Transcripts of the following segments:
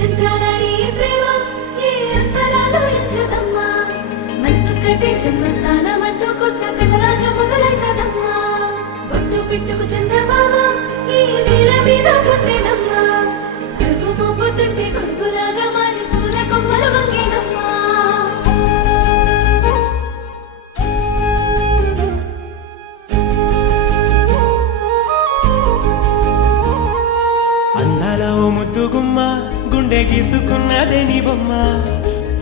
చంద్రాల ఈ ప్రేమ ఏ అంతరాలు ఎంచదమ్మా మనసుక్కటే జన్మస్థానం అంటూ కొత్త కథలాగా మొదలైతదమ్మా పొట్టు పిట్టుకు చందమామ ఈ నేల మీద పుట్టేనమ్మా అడుగు మోపుతుంటే కొడుకులాగా మారి పూల కొమ్మలు వంగేనమ్మా అందాల ఓ ముద్దు గుమ్మ గుండె గీసుకున్నదే నీ బొమ్మ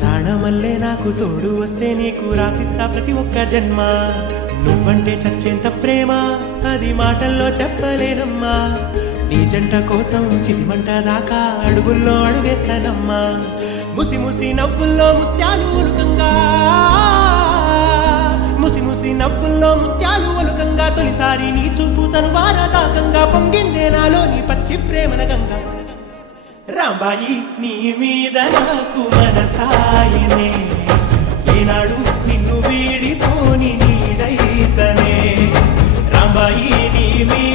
ప్రాణమల్లే నాకు తోడు వస్తే నీకు రాసిస్తా ప్రతి ఒక్క జన్మ నువ్వంటే చచ్చేంత ప్రేమ అది మాటల్లో చెప్పలేనమ్మా నీ జంట కోసం చిరిమంట దాకా అడుగుల్లో అడుగేస్తానమ్మా ముసి ముసి నవ్వుల్లో ముత్యాలు ఒలుకంగా ముసి ముసి నవ్వుల్లో ముత్యాలు ఒలుకంగా తొలిసారి నీ చూపు తను వారదాకంగా పొంగిందే నాలో నీ పచ్చి ప్రేమల గంగా రాంబాయి నీ మీద నాకు మనసాయనే ఏనాడు నిన్ను వీడిపోని నీడైతనే రాంబాయి నీ మీద